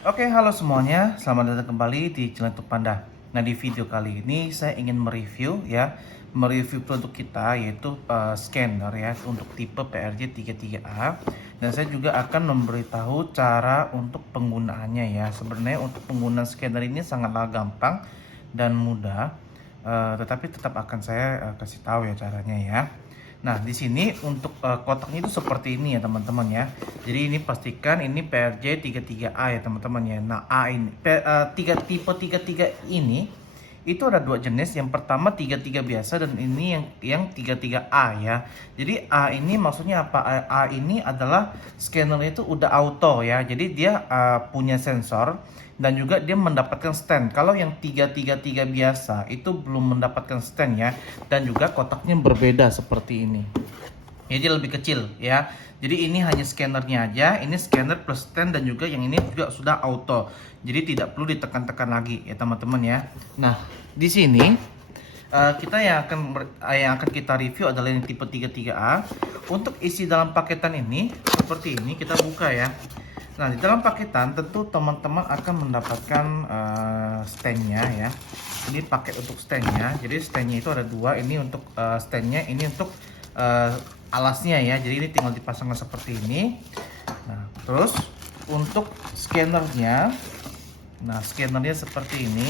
Oke, halo semuanya. Selamat datang kembali di channel YouTube Panda. Nah, di video kali ini saya ingin mereview produk kita yaitu scanner ya untuk tipe PRJ33A. Dan saya juga akan memberitahu cara untuk penggunaannya ya. Sebenarnya untuk penggunaan scanner ini sangatlah gampang dan mudah. Tetapi tetap akan saya kasih tahu ya caranya ya. Nah, di sini untuk kotaknya itu seperti ini ya teman-teman ya. Jadi ini pastikan ini PRJ33A ya teman-teman ya. Nah, A ini tipe 33 ini itu ada dua jenis. Yang pertama 33 biasa dan ini yang 33A ya. Jadi A ini maksudnya apa? A ini adalah scanner itu udah auto ya. Jadi dia punya sensor dan juga dia mendapatkan stand. Kalau yang 333 biasa itu belum mendapatkan stand ya, dan juga kotaknya berbeda seperti ini. Jadi lebih kecil ya. Jadi ini hanya scannernya aja, ini scanner plus stand dan juga yang ini juga sudah auto. Jadi tidak perlu ditekan-tekan lagi ya teman-teman ya. Nah, di sini kita yang akan kita review adalah yang tipe 33A. Untuk isi dalam paketan ini seperti ini, kita buka ya. Nah, di dalam paketan tentu teman-teman akan mendapatkan standnya ya. Ini paket untuk standnya. Jadi standnya itu ada dua. Ini untuk standnya, ini untuk alasnya ya. Jadi ini tinggal dipasangkan seperti ini. Nah, terus untuk scannernya, nah scannernya seperti ini.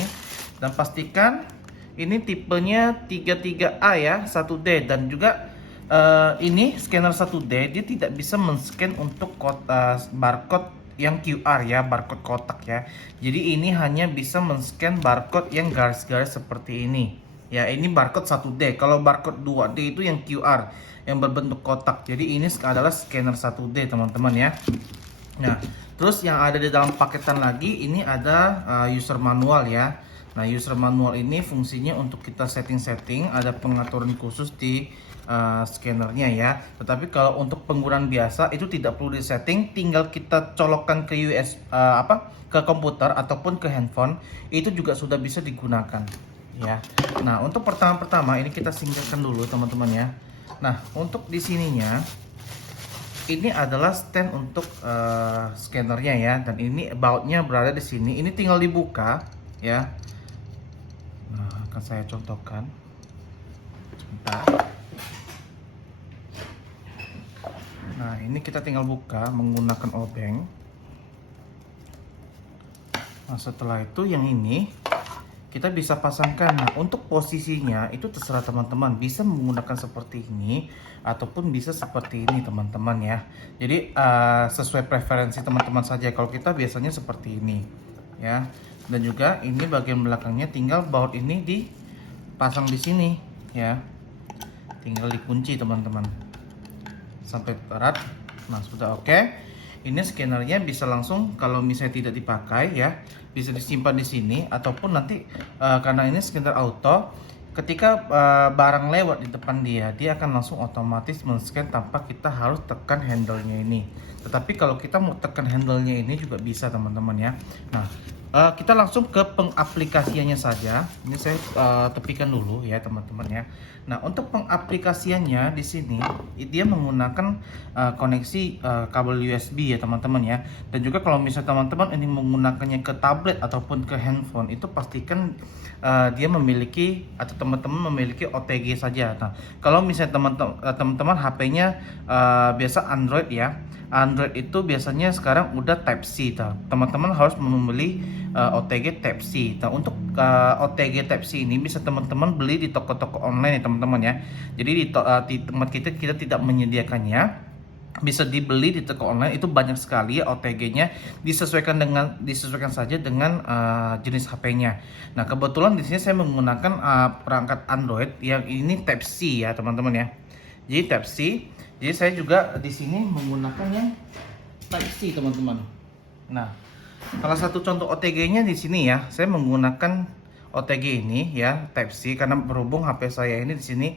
Dan pastikan ini tipenya 33A ya, 1D, dan juga ini scanner 1D dia tidak bisa men-scan untuk barcode yang QR ya, barcode kotak ya. Jadi ini hanya bisa men-scan barcode yang garis-garis seperti ini. Ya, ini barcode 1D. Kalau barcode 2D itu yang QR yang berbentuk kotak. Jadi ini adalah scanner 1D, teman-teman ya. Nah, terus yang ada di dalam paketan lagi ini ada user manual ya. Nah, user manual ini fungsinya untuk kita setting-setting, ada pengaturan khusus di scannernya ya. Tetapi kalau untuk penggunaan biasa itu tidak perlu disetting, tinggal kita colokkan ke ke komputer ataupun ke handphone, itu juga sudah bisa digunakan ya. Nah, untuk pertama-pertama ini kita singkirkan dulu teman-teman ya. Nah, untuk di sininya ini adalah stand untuk scannernya ya, dan ini bautnya berada di sini. Ini tinggal dibuka ya. Nah, akan saya contohkan. Sebentar. Nah, ini kita tinggal buka menggunakan obeng. Nah, setelah itu yang ini kita bisa pasangkan. Nah, untuk posisinya itu terserah teman-teman, bisa menggunakan seperti ini ataupun bisa seperti ini teman-teman ya. Jadi sesuai preferensi teman-teman saja. Kalau kita biasanya seperti ini ya. Dan juga ini bagian belakangnya tinggal baut ini dipasang di sini ya. Tinggal dikunci teman-teman sampai erat. Nah, sudah oke. Ini scannernya bisa langsung, kalau misalnya tidak dipakai ya, bisa disimpan di sini ataupun nanti karena ini scanner auto, ketika barang lewat di depan dia akan langsung otomatis men-scan tanpa kita harus tekan handle-nya ini. Tetapi kalau kita mau tekan handle-nya ini juga bisa teman-teman ya. Nah, kita langsung ke pengaplikasiannya saja. Ini saya tepikan dulu ya teman-teman ya. Nah, untuk pengaplikasiannya di sini dia menggunakan koneksi kabel USB ya teman-teman ya. Dan juga kalau misalnya teman-teman ini menggunakannya ke tablet ataupun ke handphone, itu pastikan dia memiliki atau teman-teman memiliki OTG saja. Nah, kalau misalnya teman-teman HP-nya biasa Android ya. Android itu biasanya sekarang udah Type C. Teman-teman harus membeli OTG Type C. Nah, untuk OTG Type C ini bisa teman-teman beli di toko-toko online ya teman-teman ya. Jadi di tempat kita tidak menyediakannya, bisa dibeli di toko online. Itu banyak sekali ya OTG-nya, disesuaikan saja dengan jenis HP-nya. Nah, kebetulan di sini saya menggunakan perangkat Android yang ini Type C ya teman-teman ya. Jadi Type C. Jadi saya juga di sini menggunakan yang Type C teman-teman. Nah, salah satu contoh OTG-nya di sini ya, saya menggunakan OTG ini ya Type C karena berhubung HP saya ini di sini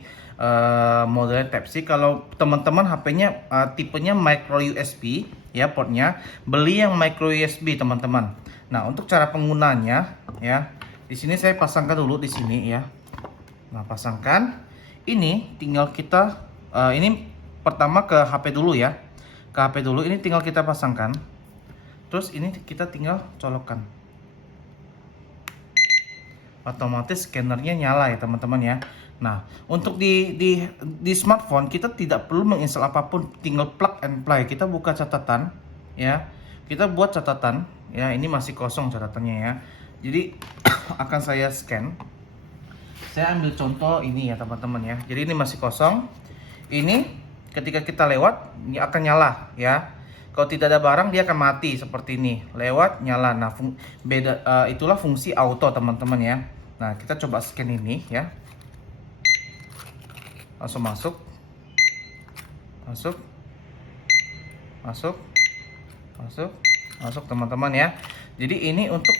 modelnya Type C. Kalau teman-teman HP-nya tipenya micro USB ya, portnya beli yang micro USB teman-teman. Nah, untuk cara penggunaannya ya, di sini saya pasangkan dulu di sini ya. Nah, pasangkan ini tinggal kita ini pertama ke HP dulu ya. Ke HP dulu ini tinggal kita pasangkan. Terus ini kita tinggal colokkan. Otomatis scannernya nyala ya teman-teman ya. Nah, untuk di smartphone kita tidak perlu menginstal apapun, tinggal plug and play. Kita buka catatan ya. Kita buat catatan ya, ini masih kosong catatannya ya. Jadi akan saya scan. Saya ambil contoh ini ya teman-teman ya. Jadi ini masih kosong. Ini ketika kita lewat ini akan nyala ya. Kalau tidak ada barang dia akan mati seperti ini. Lewat nyala. Nah, itulah fungsi auto teman-teman ya. Nah, kita coba scan ini ya. Langsung masuk. Masuk. Masuk. Masuk. Masuk teman-teman ya. Jadi ini untuk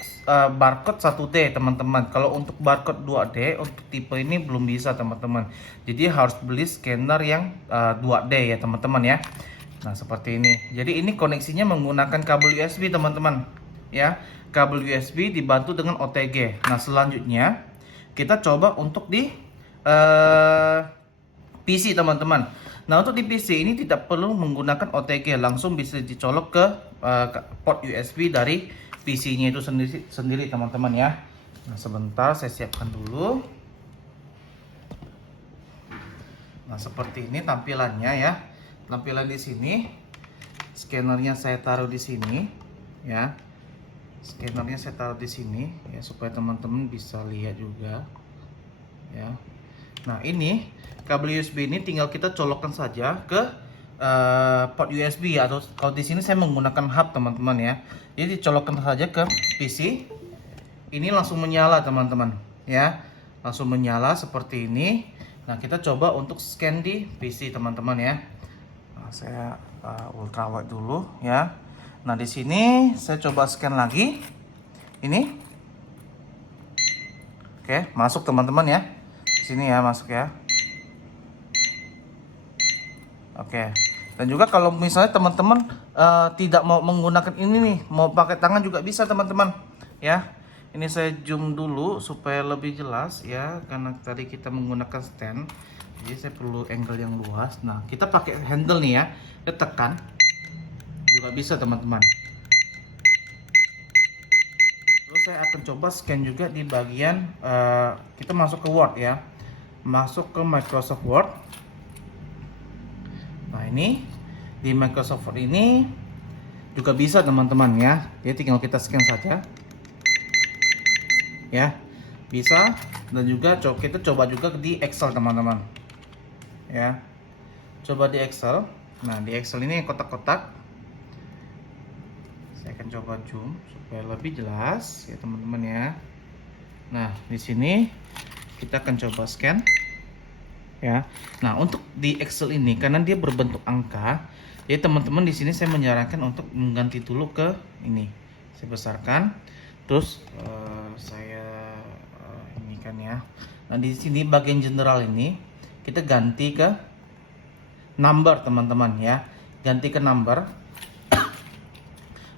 barcode 1D teman-teman. Kalau untuk barcode 2D untuk tipe ini belum bisa teman-teman. Jadi harus beli scanner yang 2D ya teman-teman ya. Nah, seperti ini. Jadi ini koneksinya menggunakan kabel USB teman-teman ya. Kabel USB dibantu dengan OTG. Nah, selanjutnya kita coba untuk di PC teman-teman. Nah, untuk di PC ini tidak perlu menggunakan OTG, langsung bisa dicolok ke port USB dari PC-nya itu sendiri teman-teman ya. Nah, sebentar saya siapkan dulu. Nah, seperti ini tampilannya ya. Tampilan di sini. Scannernya saya taruh di sini ya. Scannernya saya taruh di sini ya supaya teman-teman bisa lihat juga ya. Nah, ini kabel USB ini tinggal kita colokkan saja ke port USB atau kalau di sini saya menggunakan hub teman-teman ya. Jadi dicolokkan saja ke PC. Ini langsung menyala teman-teman ya. Langsung menyala seperti ini. Nah, kita coba untuk scan di PC teman-teman ya. Nah, saya ultra wide dulu ya. Nah, di sini saya coba scan lagi. Ini. Oke, masuk teman-teman ya. Di sini ya, masuk ya. Oke. Dan juga kalau misalnya teman-teman tidak mau menggunakan ini nih, mau pakai tangan juga bisa teman-teman ya. Ini saya zoom dulu supaya lebih jelas ya, karena tadi kita menggunakan stand. Jadi saya perlu angle yang luas. Nah, kita pakai handle nih ya. Kita tekan. Juga bisa teman-teman. Terus saya akan coba scan juga di bagian kita masuk ke Word ya. Masuk ke Microsoft Word. Nah, ini di Microsoft Word ini juga bisa teman-teman ya. Jadi tinggal kita scan saja. Ya. Bisa, dan juga kita coba juga di Excel teman-teman. Ya. Coba di Excel. Nah, di Excel ini kotak-kotak. Saya akan coba zoom supaya lebih jelas ya teman-teman ya. Nah, di sini kita akan coba scan. Ya. Nah, untuk di Excel ini karena dia berbentuk angka, jadi teman-teman di sini saya menyarankan untuk mengganti dulu ke ini. Saya besarkan, terus saya ini kan ya. Nah, di sini bagian general ini kita ganti ke number teman-teman ya. Ganti ke number.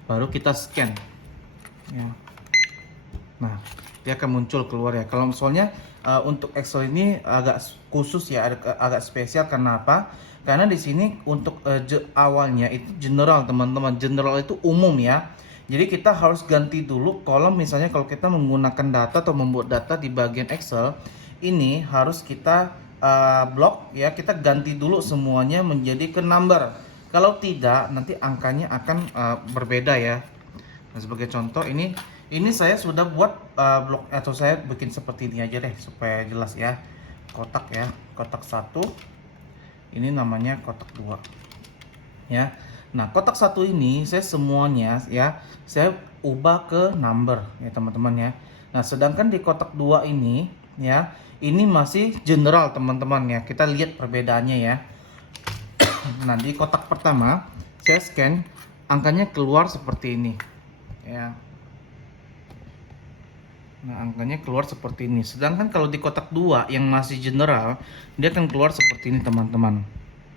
Baru kita scan. Ya. Nah, dia akan muncul keluar ya. Kalau misalnya untuk Excel ini agak khusus ya, agak spesial. Kenapa? Karena di sini untuk awalnya itu general teman-teman. General itu umum ya. Jadi kita harus ganti dulu kolom, misalnya kalau kita menggunakan data atau membuat data di bagian Excel ini harus kita blok ya, kita ganti dulu semuanya menjadi ke number. Kalau tidak nanti angkanya akan berbeda ya. Nah, sebagai contoh ini saya sudah buat blok atau saya bikin seperti ini aja deh supaya jelas ya. Kotak ya, kotak 1. Ini namanya kotak 2. Ya. Nah, kotak 1 ini saya semuanya ya, saya ubah ke number ya teman-teman ya. Nah, sedangkan di kotak 2 ini ya, ini masih general teman-teman ya. Kita lihat perbedaannya ya. Nah, di kotak pertama saya scan, angkanya keluar seperti ini ya. Nah, angkanya keluar seperti ini. Sedangkan kalau di kotak 2 yang masih general, dia akan keluar seperti ini teman-teman.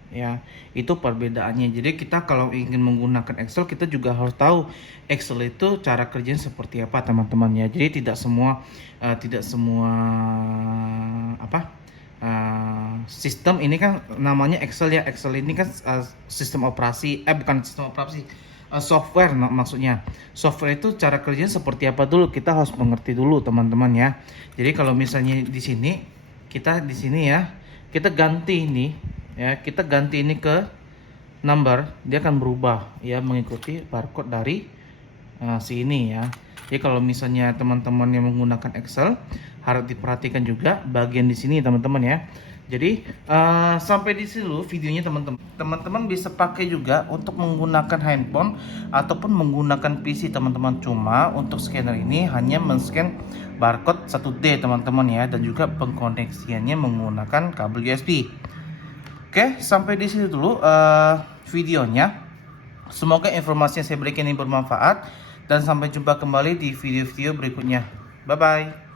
Ya, itu perbedaannya. Jadi kita kalau ingin menggunakan Excel, kita juga harus tahu Excel itu cara kerjanya seperti apa teman-teman ya. Jadi tidak semua sistem ini kan namanya Excel ya. Excel ini kan sistem operasi, bukan sistem operasi, software maksudnya. Software itu cara kerjanya seperti apa dulu, kita harus mengerti dulu teman-teman ya. Jadi kalau misalnya di sini ya, kita ganti ini ya, kita ganti ini ke number, dia akan berubah ya mengikuti barcode dari si ini ya. Jadi kalau misalnya teman-teman yang menggunakan Excel harus diperhatikan juga bagian di sini teman-teman ya. Jadi sampai di sini dulu videonya teman-teman. Teman-teman bisa pakai juga untuk menggunakan handphone ataupun menggunakan PC teman-teman. Cuma untuk scanner ini hanya men-scan barcode 1D teman-teman ya, dan juga pengkoneksiannya menggunakan kabel USB. Oke, sampai di sini dulu videonya. Semoga informasi yang saya berikan ini bermanfaat, dan sampai jumpa kembali di video-video berikutnya. Bye bye.